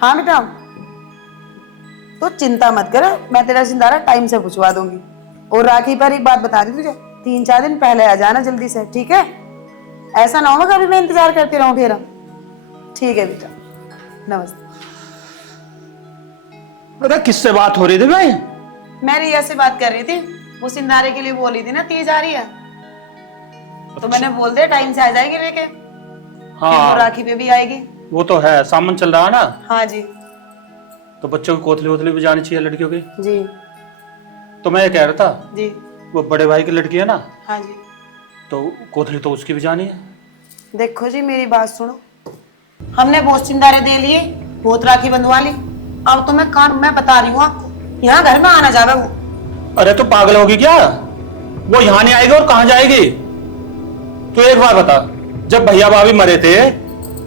हाँ बेटा, तो चिंता मत कर, मैं तेरा सिंधारा टाइम से पूछवा दूंगी। और राखी पर एक बात बता दी तुझे, 3-4 दिन पहले आ जाना जल्दी से, ठीक है? ऐसा ना हो कभी मैं इंतजार करती रहूं फिर। ठीक है बेटा, नमस्ते। अरे किससे बात हो रही थी भाई? मैं रिया से बात कर रही थी, वो सिंधारे के लिए बोली थी ना, तीज आ रही है, तो मैंने बोल दिया टाइम से आ जाएगी लेके। हाँ, राखी पे भी आएगी। वो तो है, सामान चल रहा है ना। हाँ जी तो बच्चों की कोतली वोतली भी जानी चाहिए लड़कियों की। जी तो मैं ये कह रहा था, जी। वो बड़े भाई की लड़की है ना, हाँ जी। तो कोतली तो उसकी भी जानी है। देखो जी मेरी बात सुनो, हमने बहुत सिंधारे दे लिए, बहुत राखी बंधवा ली, अब तो मैं बता रही हूँ आपको, यहाँ घर में आना जावे वो। अरे तो पागल होगी क्या? वो यहाँ नहीं आएगी और कहाँ जाएगी? तो एक बार बता, जब भैया भाभी मरे थे,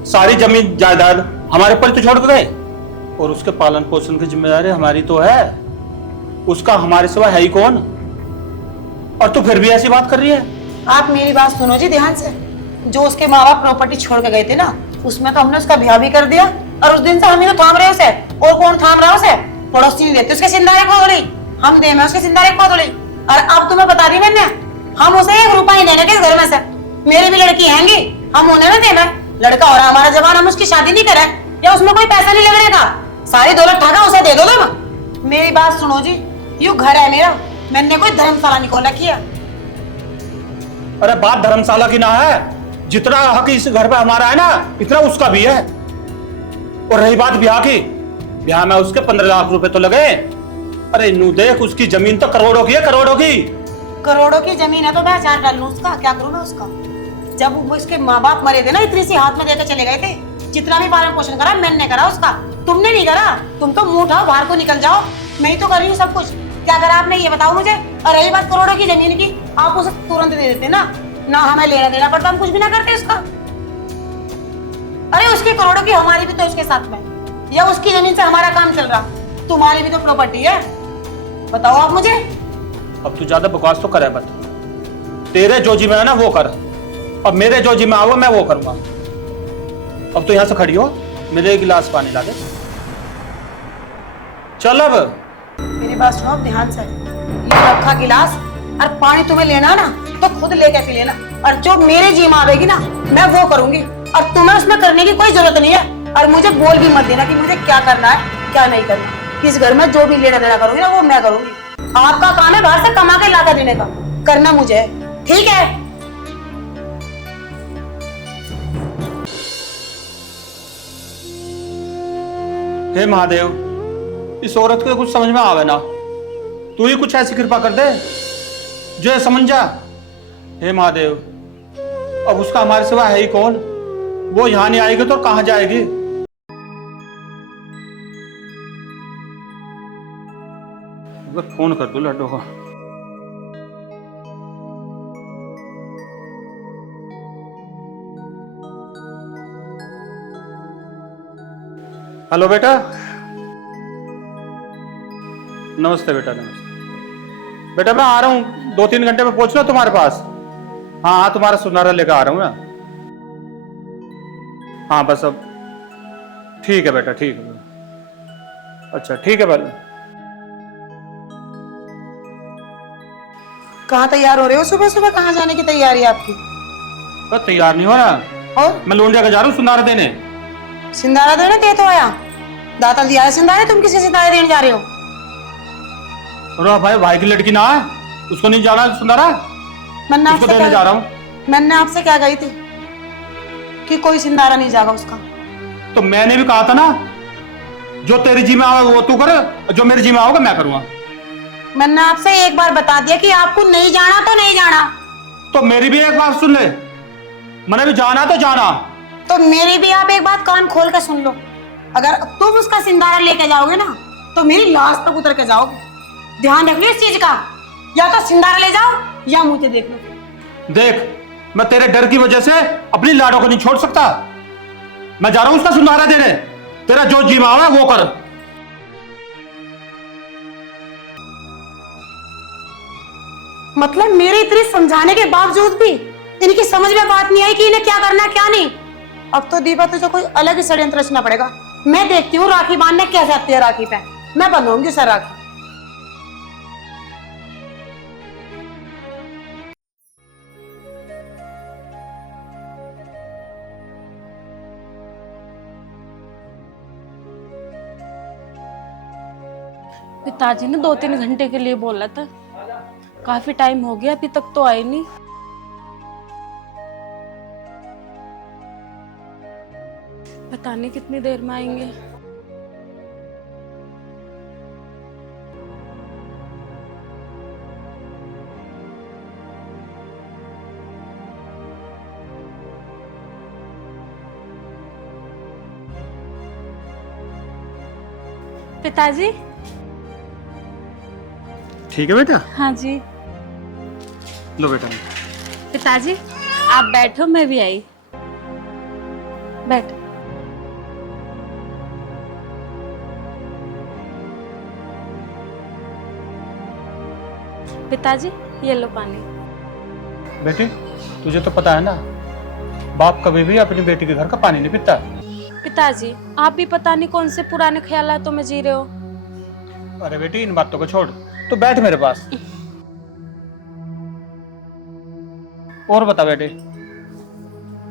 सारी जमीन जायदाद हमारे पर तो छोड़ के गए, और उसके पालन पोषण की जिम्मेदारी हमारी तो है, उसका हमारे सिवा है ही कौन? और तू फिर भी ऐसी बात कर रही है? आप मेरी बात सुनो जी ध्यान से, जो उसके माँ बाप प्रॉपर्टी छोड़ के गए थे ना, उसमें तो हमने उसका ब्याह भी कर दिया, और उस दिन से हम ही तो थाम रहे उसे। और कौन थाम रहा उसे? पड़ोसी नहीं देते उसके सिंधारे को थोड़ी, हम दे में उसके सिंधारे को थोड़ी। और अब तुम्हें बता दी मैंने, हम उसे 1 रुपया नहीं देने के घर में से। मेरी भी लड़की हैंगी, हम उन्हें ना देना, लड़का हो रहा हमारा जवान, हम उसकी शादी नहीं करें, या उसमें कोई पैसा नहीं लगेगा, सारी दौलत ठाका उसे दे दो तुम। मेरी बात सुनो जी, यू घर है मेरा, मैंने कोई धर्मशाला नहीं खोला किया। अरे बात धर्मशाला की ना है, जितना हक इस घर पे हमारा है ना, इतना उसका भी है। और रही बात ब्याह की, ब्याह में उसके 15 लाख रुपए तो लगे। अरे नू देख, उसकी जमीन तो करोड़ों की है, करोड़ों की। करोड़ों की जमीन है तो मैं 4 डाल लूं उसका, क्या करूं मैं उसका? जब वो उसके माँ बाप मरे थे ना, इतनी सी हाथ में देकर चले गए थे, जितना भी पालन पोषण करा मैंने करा उसका, तुमने नहीं करा। तुम तो मुंह उठाओ बाहर को निकल जाओ, मैं ही तो कर रही हूँ सब कुछ। क्या करा आपने ये बताओ मुझे? और रही बात करोड़ों की जमीन की, आप उसे तुरंत दे देते ना, ना हमें लेना देना पड़ता, हम कुछ भी ना करते उसका। अरे उसकी करोड़ों की, हमारी भी तो उसके साथ में, या उसकी जमीन से हमारा काम चल रहा, तुम्हारी भी तो प्रॉपर्टी है, बताओ आप मुझे। अब तू ज्यादा बकवास तो करे मत, तेरे जो जी में है ना वो कर, अब मेरे जो जी में आओ मैं वो करूंगा। अब तो यहां से खड़ी हो, मेरे गिलास पानी ला दे, चल। अब मेरी बात सुनो ध्यान से, ये रखा गिलास, और पानी तुम्हें लेना ना तो खुद लेके पी लेना, और जो मेरे जी में आवेगी ना मैं वो करूंगी, और तुम्हें उसमें करने की कोई जरूरत नहीं है। और मुझे बोल भी मत देना कि मुझे क्या करना है क्या नहीं करना। इस घर में जो भी लेना देना करूंगी ना वो मैं करूंगी, आपका काम है बाहर से कमा के लाकर देने का, करना मुझे है, ठीक है? हे महादेव, इस औरत को कुछ समझ में आवे ना, तू ही कुछ ऐसी कृपा कर दे जो ये समझ जा। हे महादेव, अब उसका हमारे सिवा है ही कौन? वो यहां नहीं आएगी तो कहां जाएगी? फोन कर दो लड्डू को। हेलो बेटा। नमस्ते बेटा, नमस्ते बेटा, मैं आ रहा हूँ 2-3 घंटे में पहुंचना तुम्हारे पास। हाँ हाँ, तुम्हारा सुनारा लेकर आ रहा हूँ ना। हाँ बस अब ठीक है बेटा, ठीक है। अच्छा ठीक है भाई। कहाँ तैयार हो रहे हो सुबह सुबह? कहाँ जाने की तैयारी है आपकी? तो तैयार नहीं हो ना, और मैं लोंडिया का जा रहा हूँ सुनारा देने। सिंधारा देने दे तो आया, दाता दिया है सिंधारे, तुम किसी सिंधारे देने जा रहे हो? अरे भाई, भाई की लड़की ना है, उसको नहीं जाना सुनारा, उसको देने जा रहा हूँ। मैंने आपसे क्या कही थी कि कोई सिंधारा नहीं जागा उसका? तो मैंने भी कहा था ना, जो तेरी जी में आओगे वो तू कर, जो मेरी जी में आओगे मैं करूंगा। मैंने आपसे एक बार बता दिया कि आपको नहीं जाना तो नहीं जाना। तो मेरी भी एक बात सुन ले, मैंने भी जाना तो जाना। तो मेरी भी आप एक बात कान खोल कर सुन लो, अगर तुम उसका सिंधारा लेके जाओगे ना तो मेरी लाश तक उतर के जाओगे, ध्यान रख लो इस चीज का। या तो सिंधारा ले जाओ या मुझे देख लो। देख, मैं तेरे डर की वजह से अपनी लाडो को नहीं छोड़ सकता, मैं जा रहा हूं उसका सुनारा देने, तेरा जो जी में आवे वो कर। मतलब मेरे इतनी समझाने के बावजूद भी इनकी समझ में बात नहीं आई कि इन्हें क्या करना है क्या नहीं। अब तो दीपा तुझे कोई अलग ही षड्यंत्र रचना पड़ेगा, मैं देखती हूँ राखी बांधने कैसे आती है राखी पे, मैं बंधूंगी सर राखी। पिताजी ने 2-3 घंटे के लिए बोला था, काफी टाइम हो गया अभी तक तो आए नहीं। पता नहीं कितनी देर में आएंगे। पिताजी। ठीक है बेटा। हाँ जी। लो बेटा। पिताजी आप बैठो, मैं भी आई। बैठ। पिताजी ये लो पानी। बेटे तुझे तो पता है ना, बाप कभी भी अपनी बेटी के घर का पानी नहीं पीता। पिताजी आप भी पता नहीं कौन से पुराने ख्यालातों में जी रहे हो। अरे बेटी इन बातों को छोड़, तू बैठ मेरे पास। और बता बेटे,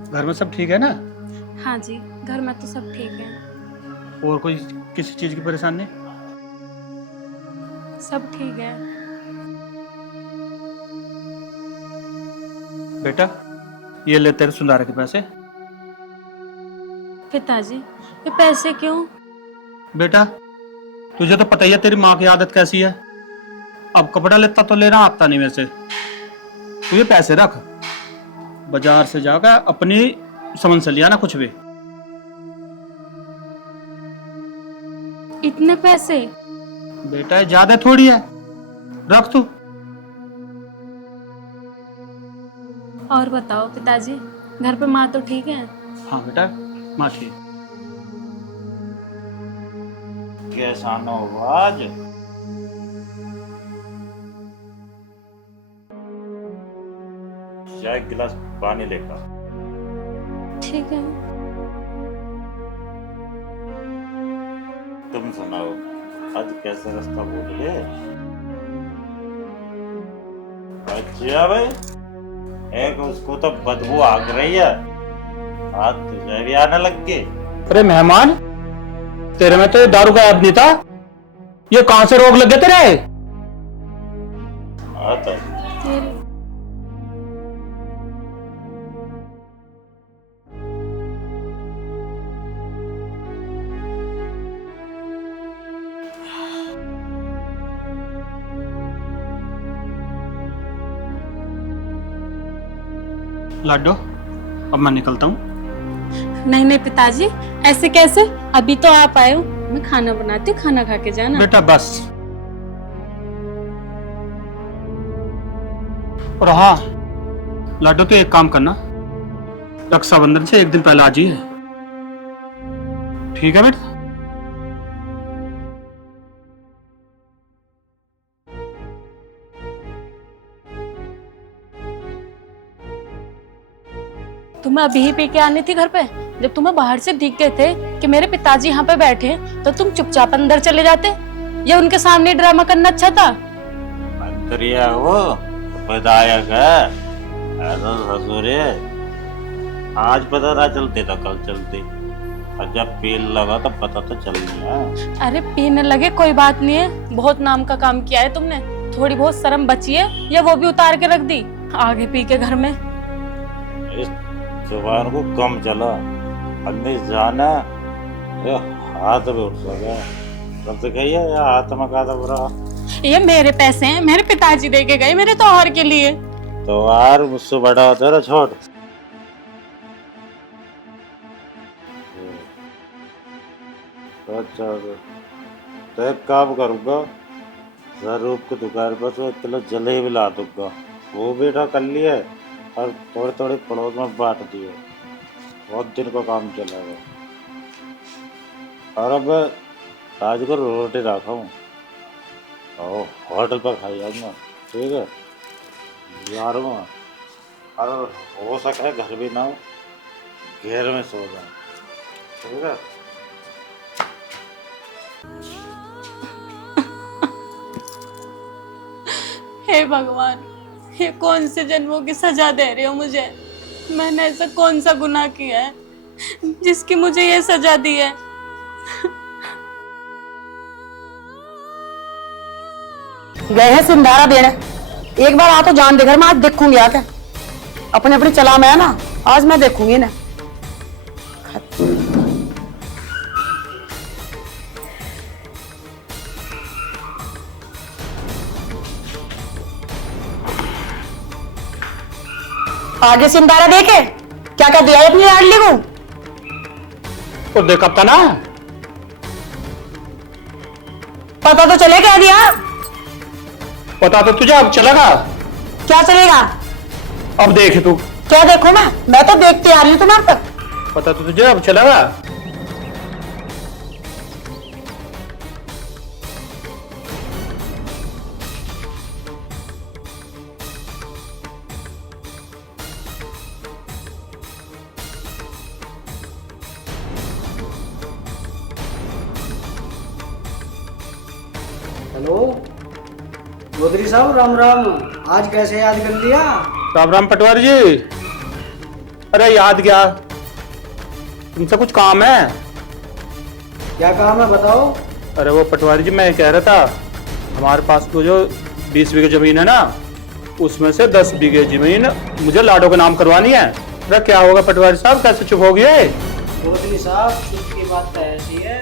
घर में सब ठीक है ना? हाँ जी, घर में तो सब ठीक है। और कोई किसी चीज की परेशानी? सब ठीक है। बेटा ये ले तेरे सुंदर के पैसे। पिताजी ये पैसे क्यों? बेटा तुझे तो पता ही है तेरी माँ की आदत कैसी है, अब कपड़ा लेता तो लेना आता नहीं वैसे। तू ये पैसे रख, बाजार से जाकर अपनी सामान से लिया ना कुछ भी। इतने पैसे? बेटा ये ज्यादा थोड़ी है, रख तू। और बताओ पिताजी, घर पे माँ तो ठीक है? हाँ बेटा माँ ठीक। कैसा न हो आज? चाय गिलास पानी लेकर। ठीक है। तुम सुनाओ, आज कैसे रास्ता भूल गए? अच्छा भाई, एक उसको तो बदबू आग रही है, आज तुझे भी आने लग गई। अरे मेहमान, तेरे में तो ये दारू का ऐप नहीं था, ये कहां से रोग लग गए तेरे? आता लाडो अब मैं निकलता हूँ। नहीं नहीं पिताजी, ऐसे कैसे? अभी तो आप आए हो, मैं खाना बनाती हूँ, खाना खा के जाना। बेटा बस। और हाँ लाडो तो एक काम करना, रक्षाबंधन से एक दिन पहले आ जाइए, ठीक है बेटा? तुम्हें अभी ही पी के आनी थी घर पे। जब तुम्हें बाहर से दिख गए थे कि मेरे पिताजी यहाँ पे बैठे हैं, तो तुम चुपचाप अंदर चले जाते, या उनके सामने ड्रामा करना अच्छा था? अंतरिया वो विधायक है, ऐसा ससुर है। आज पता ना चलते तो कल चलते, और जब पील लगा तो पता तो चल गया। अरे पीने लगे कोई बात नहीं है, बहुत नाम का काम किया है तुमने, थोड़ी बहुत शर्म बची है, या वो भी उतार के रख दी आगे पी के घर में। इस जुबान को कम चला, अंदर जाना ये हाथ में उठ सका, कब से कही है या हाथ में का था बुरा। ये मेरे पैसे हैं, मेरे पिताजी दे के गए मेरे त्योहार के लिए। तो यार मुझसे बड़ा होता है ना, छोड़। अच्छा तो एक काम करूँगा, जरूर की दुकान पर से 1 किलो जलेबी ला दूंगा, वो बेटा कर लिए और थोड़े थोड़े पड़ोस में बांट दिए, बहुत दिन का काम चलेगा। और अब आज को रोटी रखा हूँ और होटल पर खाई जाऊंगा, ठीक है यार। और हो सके घर भी ना हो, घेर में सो जाए, ठीक है। हे भगवान, ये कौन से जन्मों की सजा दे रहे हो मुझे? मैंने ऐसा कौन सा गुनाह किया है जिसकी मुझे ये सजा दी है? गए हैं सिंधारा देने, एक बार आ तो जान दे घर में, आज देखूंगी आके। अपने अपने चला मैं ना, आज मैं देखूंगी ना। आगे सिंधारा देखे क्या क्या दिया है अपनी लाडली को। तो देख अब था ना, पता तो चले क्या दिया। पता तो तुझे अब चलेगा। क्या चलेगा? अब देख तू, क्या देखो मैं तो देखते आ रही हूँ तुम्हारे तक। पता तो तुझे अब चलेगा। हेलो चौधरी साहब, राम राम। आज कैसे याद कर लिया? राम राम पटवारी जी। अरे याद क्या, तुमसे कुछ काम है। क्या काम है बताओ। अरे वो पटवारी जी, मैं कह रहा था, हमारे पास तो जो 20 बीघे जमीन है ना, उसमें से 10 बीघे जमीन मुझे लाडो का नाम करवानी है। अरे क्या होगा पटवारी साहब, कैसे चुप हो गए? चौधरी साहब, चुप की बात तो ऐसी है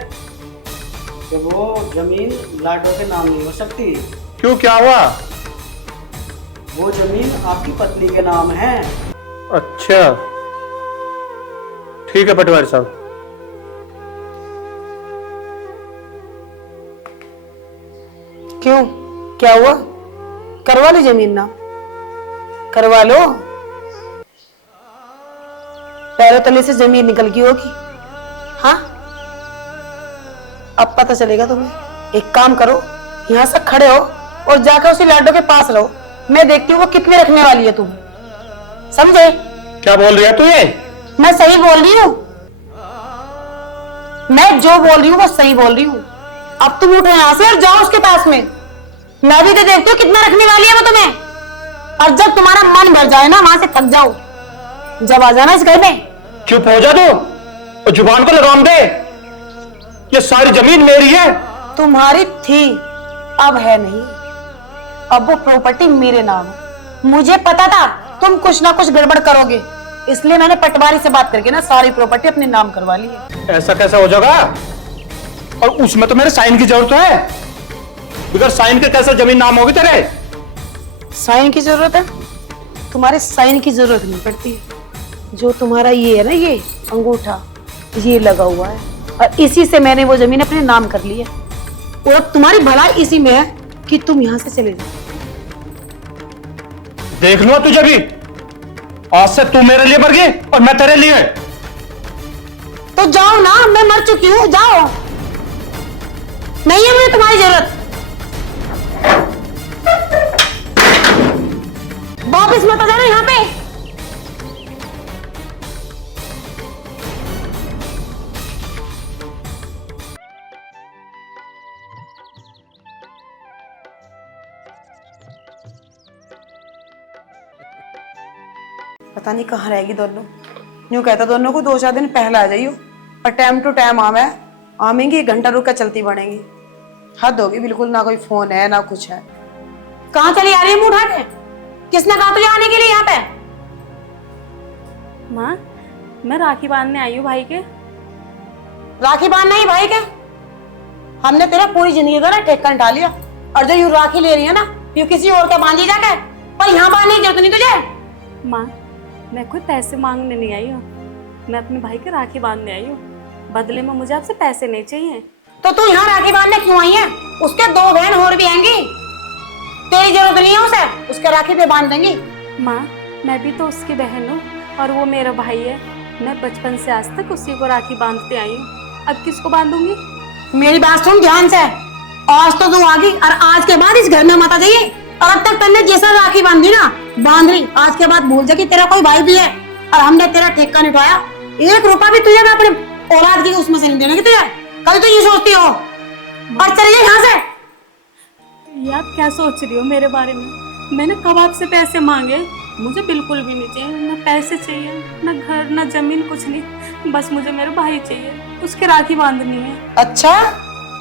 कि वो जमीन लाडो के नाम नहीं हो सकती। क्यों, क्या हुआ? वो जमीन आपकी पत्नी के नाम है। अच्छा ठीक है पटवारी साहब। क्यों, क्या हुआ? करवा ली जमीन ना, करवा लो। पैरों तले से जमीन निकल गई होगी। हाँ, अब पता चलेगा तुम्हें। एक काम करो, यहाँ से खड़े हो और जाकर उसी लाडो के पास रहो। मैं देखती हूँ वो कितने रखने वाली है। तुम समझे? क्या बोल रही है तू ये? मैं सही बोल रही हूँ, मैं जो बोल रही हूँ वो सही बोल रही हूँ। अब तुम उठो यहाँ से और जाओ उसके पास में। मैं भी तो देखती हूँ कितना रखने वाली है वो तुम्हें। और जब तुम्हारा मन भर जाए ना, वहां से थक जाओ, जब आ जाना इस घर में। चुप हो जा तू और जुबान को लगाम दे। ये सारी जमीन मेरी है। तुम्हारी थी, अब है नहीं। अब वो प्रॉपर्टी मेरे नाम है। मुझे पता था तुम कुछ ना कुछ गड़बड़ करोगे, इसलिए मैंने पटवारी से बात करके ना सारी प्रॉपर्टी अपने नाम करवा ली है। ऐसा कैसा हो जाएगा? और उसमें तो मेरे साइन की जरूरत है। बगैर साइन के कैसे जमीन नाम होगी तेरे? साइन की जरूरत है? तुम्हारे साइन की जरूरत नहीं पड़ती। जो तुम्हारा ये है ना, ये अंगूठा ये लगा हुआ है, और इसी से मैंने वो जमीन अपने नाम कर ली है। और तुम्हारी भलाई इसी में है कि तुम यहाँ से चले जाओ। देख लो तुझे भी, आज से तू मेरे लिए मर गई और मैं तेरे लिए। तो जाओ ना, मैं मर चुकी हूँ, जाओ। नहीं है मुझे तुम्हारी जरूरत। वापिस मत आ जाना यहाँ पे। पता नहीं कहाँ रहेगी दोनों। यूं कहता दोनों को 2-4 दिन पहले आ जाइयो, और टाइम टू टाइम आवेंगी, 1 घंटा रुक कर चलती बढ़ेंगी। हद होगी बिल्कुल, ना कोई फोन है ना कुछ है। कहाँ चली आ रही है मुंह उठा के? किसने कहा तुझे आने के लिए यहाँ पे? माँ, मैं राखी बांधने आई हूँ भाई के। राखी बांधना ही भाई के? हमने तेरा पूरी जिंदगी का ना ठेका निकाल लिया, और जो यूं राखी ले रही है ना, यूं किसी और का बांधी जाके, पर यहाँ बांधने की जरूरत नहीं तुझे। माँ, मैं कोई पैसे मांगने नहीं आई हूँ, मैं अपने भाई के राखी बांधने आई हूँ। बदले में मुझे आपसे पैसे नहीं चाहिए। तो तू यहाँ राखी बांधने क्यों आई है? उसके 2 बहन और भी आएंगी, तेरी जरूरत नहीं है उसे, उसके राखी पे बांध देंगी। माँ, मैं भी तो उसकी बहन हूँ और वो मेरा भाई है। मैं बचपन से आज तक उसी को राखी बांधते आई हूँ, अब किसको बांधूंगी? मेरी बात सुन ध्यान से। आज तो तू आ गई, और आज के बाद इस घर में मत आ जाइए। और अब तक तन्ने जैसा राखी बांधी ना, बांध रही। आज के बाद भूल जा कि तेरा कोई भाई भी है, और हमने तेरा ठेका नहीं उठाया। 1 रुपया भी तुझे मैं अपने औलाद की उसमें से नहीं देने की तुझे। कल तो ये सोचती हो, और चलिए यहाँ से। ये आप क्या सोच रही हो मेरे बारे में? मैंने कब आपसे पैसे मांगे? मुझे बिल्कुल भी नहीं चाहिए, ना पैसे चाहिए, ना घर, ना जमीन, कुछ नहीं। बस मुझे मेरे भाई चाहिए, उसके राखी बांधनी है। अच्छा,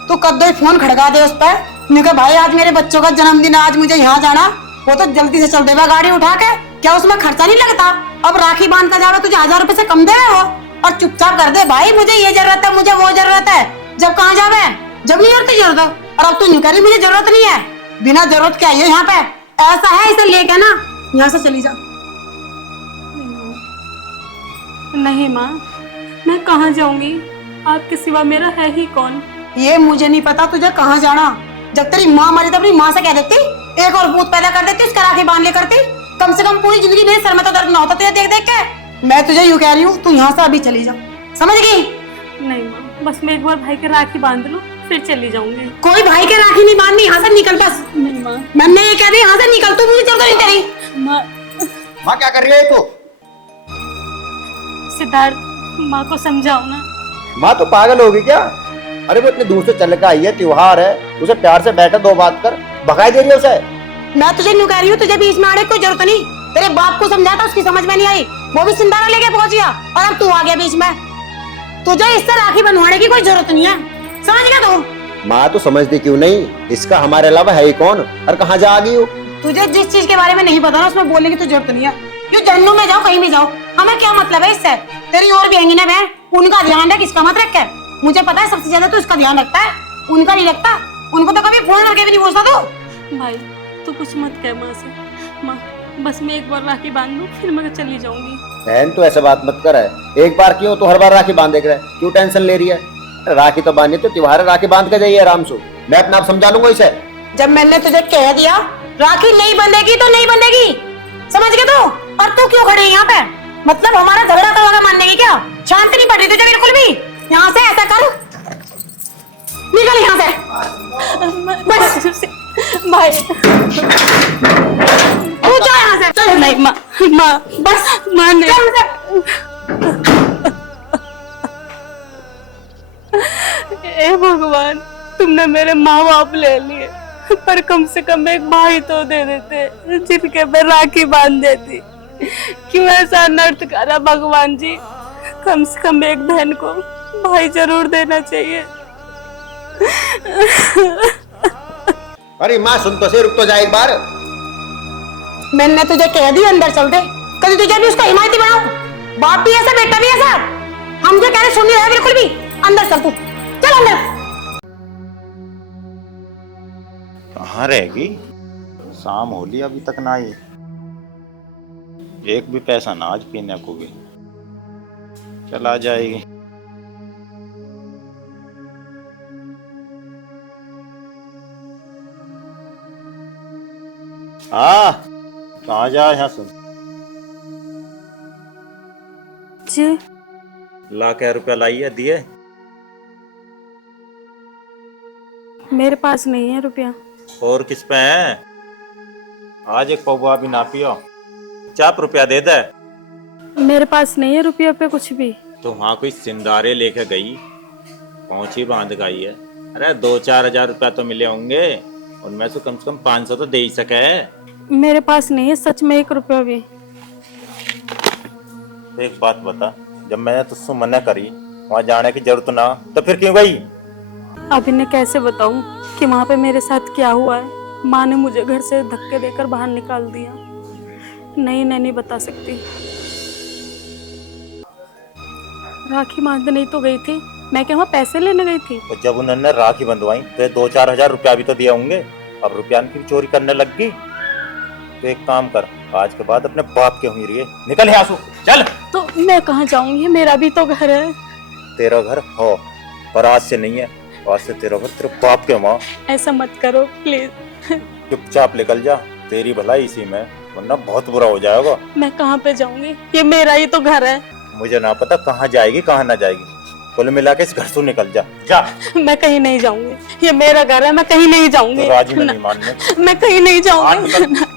तू कब दो फोन खड़का दे उस पर। मैंने कहा भाई आज मेरे बच्चों का जन्मदिन, आज मुझे यहाँ जाना। वो तो जल्दी से चल देगा गाड़ी उठा के। क्या उसमें खर्चा नहीं लगता? अब राखी बांध कर जावे तुझे 1000 रुपए से कम दे हो। और चुपचाप कर दे भाई, मुझे ये जरूरत है, मुझे वो जरूरत है। जब कहाँ जावे, जब नहीं जरूरत। और अब तू नहीं करी, मुझे जरूरत नहीं है। बिना जरूरत के आई है यहाँ पे। ऐसा है, इसे लेके ना यहाँ से चली जा। नहीं माँ, मैं कहाँ जाऊंगी? आपके सिवा मेरा है ही कौन? ये मुझे नहीं पता तुझे कहाँ जाना। जब तेरी माँ मरी तो अपनी माँ से कह देती, एक और भूत पैदा कर देती, उसका राखी बांध ले करती। कम से कम पूरी जिंदगी मेरे सर में तो दर्द ना होता तुझे देख देख के। मैं तुझे यूं कह रही हूँ, तू यहाँ से अभी चली जा, समझ गई? नहीं माँ, बस मैं एक बार भाई के राखी बांध लूं, फिर चली जाऊंगी। कोई भाई के राखी नहीं बांधनी, यहाँ से निकल बस। नहीं माँ, मैंने ये कह दी, यहाँ से निकल, तू मुझे जरूरत नहीं तेरी। माँ। माँ क्या कर रही है तू? सिद्धार्थ, माँ को समझाओ ना। माँ तो पागल होगी क्या? अरे वो इतने दूर से चल के आई है, त्योहार है, उसे प्यार से बैठा दो बात कर, भगाई दे रही है उसे। मैं तुझे न्यू कह रही हूँ, तुझे बीच में आने की कोई जरूरत नहीं। तेरे बाप को समझाया था, उसकी समझ में नहीं आई, वो भी सिंधारा लेके पहुंच गया और अब तू आ गया बीच में। तुझे इससे राखी बनवाने की कोई जरूरत नहीं है, समझ गया तू? माँ तो समझती क्यों नहीं? इसका हमारे अलावा है ही कौन? और कहाँ जा आ गई हो? तुझे जिस चीज के बारे में नहीं पता ना, उसमें बोलने की तो जरूरत नहीं है। यू जन्नू में जाओ, कहीं भी जाओ, हमें क्या मतलब है इससे? तेरी और बहनी है बहन, उनका ध्यान रख, इसका मत रख कर। मुझे पता है सबसे ज्यादा तो इसका ध्यान रखता है, उनका नहीं रखता। उनको तो कभी फोन करके भी नहीं पूछता तू। भाई तू कुछ मत कह माँ से। माँ, बस मैं एक बार राखी बांध लूं, फिर मैं चली जाऊंगी। बहन तो ऐसा बात मत कर है, एक बार क्यों तो हर बार राखी बांध देख रहा है, क्यों टेंशन ले रही है? राखी तो बांधनी तो त्योहार है, राखी बांध के जाइए आराम से, मैं अपने आप समझा लूंगा इसे। जब मैंने तुझे कह दिया राखी नहीं बंधेगी तो नहीं बंधेगी, समझ गए तू? और तू क्यों खड़ी है यहाँ पे? मतलब हमारा झगड़ा करवाना मानने की क्या? शांति नहीं पड़ रही तुझे बिल्कुल भी? यहाँ से ऐसा कर, निकल यहाँ से बस। भाई तू जा यहाँ से, चल। नहीं माँ, माँ बस माँ नहीं। चल से। ए भगवान, तुमने मेरे माँ बाप ले लिए, पर कम से कम एक भाई तो दे देते जिनके मैं राखी बांध देती। क्यों ऐसा नर्त करा भगवान जी? कम से कम एक बहन को भाई जरूर देना चाहिए। अरे माँ सुन तो से, रुक तो जा एक बार। मैंने तुझे कह दी अंदर चल दे, कभी तुझे भी उसका हिमायती बनाऊं? बाप भी ऐसा, बेटा भी ऐसा। हम जो कह रहे सुन नहीं रहे बिल्कुल भी। अंदर चल तू, चल अंदर। कहाँ रहेगी? शाम हो ली अभी तक ना आई, एक भी पैसा ना आज पीने को भी। चल आ जाएगी। हाँ कहाँ जा? यहाँ सुन, जी लाख रुपया लाई है, दिए? मेरे पास नहीं है रुपया। और किस पे है? आज एक पौवा भी ना पियो, चाप रुपया दे दे। मेरे पास नहीं है रुपया पे कुछ भी। तो वहाँ कोई सिंदारे लेके गई, पहुंची बांध गई है। अरे 2-4 हजार रुपया तो मिले होंगे, उनमें से कम 500 तो दे ही सके। मेरे पास नहीं है सच में 1 रुपया भी। तो एक बात बता, जब मैंने तुझसे मना करी वहाँ जाने की जरूरत ना, तो फिर क्यों गई? अब इन्हें कैसे बताऊं कि वहाँ पे मेरे साथ क्या हुआ है? माँ ने मुझे घर से धक्के देकर बाहर निकाल दिया। नहीं बता सकती। राखी बांधने तो गई थी, मैं क्या वहाँ पैसे लेने गई थी? तो जब उन्होंने राखी बंधवाई तो 2-4 हजार रुपया भी तो दिए होंगे। अब रुपया की चोरी करने लग गई। तो एक काम कर, आज के बाद अपने बाप के हुई रही, निकल यहाँ से, चल। तो मैं कहाँ जाऊंगी? मेरा भी तो घर है। तेरा घर हो, पर आज से नहीं है, आज से तेरा घर तेरे बाप के वहाँ। ऐसा मत करो प्लीज। चुपचाप निकल जा, तेरी भलाई इसी में, वरना बहुत बुरा हो जाएगा। मैं कहाँ पे जाऊंगी? ये मेरा ही तो घर है। मुझे ना पता कहाँ जाएगी कहाँ ना जाएगी, कुल मिला के इस घर से निकल जा, जा। मैं कहीं नहीं जाऊंगी, ये मेरा घर है, मैं कहीं नहीं जाऊंगी। तो राजी में नहीं मानने। मैं कहीं नहीं जाऊंगी।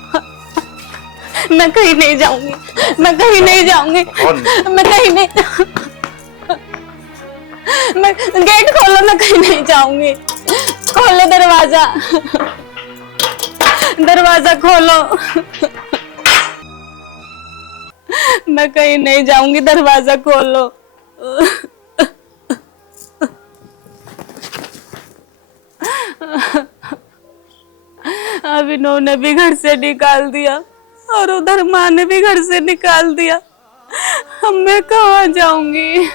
मैं कहीं नहीं जाऊंगी, मैं कहीं नहीं जाऊंगी, मैं कहीं नहीं। मैं गेट खोलो, मैं कहीं नहीं जाऊंगी। खोलो दरवाजा, दरवाजा खोलो। मैं कहीं नहीं जाऊंगी, दरवाजा खोलो। अब इन्होंने भी घर से निकाल दिया और उधर माँ ने भी घर से निकाल दिया। अब मैं कहाँ जाऊंगी?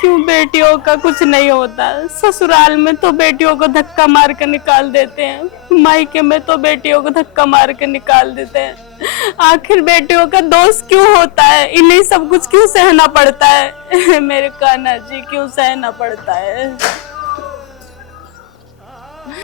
क्यों बेटियों का कुछ नहीं होता? ससुराल में तो बेटियों को धक्का मार कर निकाल देते हैं, मायके में तो बेटियों को धक्का मार कर निकाल देते हैं। आखिर बेटियों का दोष क्यों होता है? इन्हें सब कुछ क्यों सहना पड़ता है? मेरे कान्हा जी, क्यों सहना पड़ता है?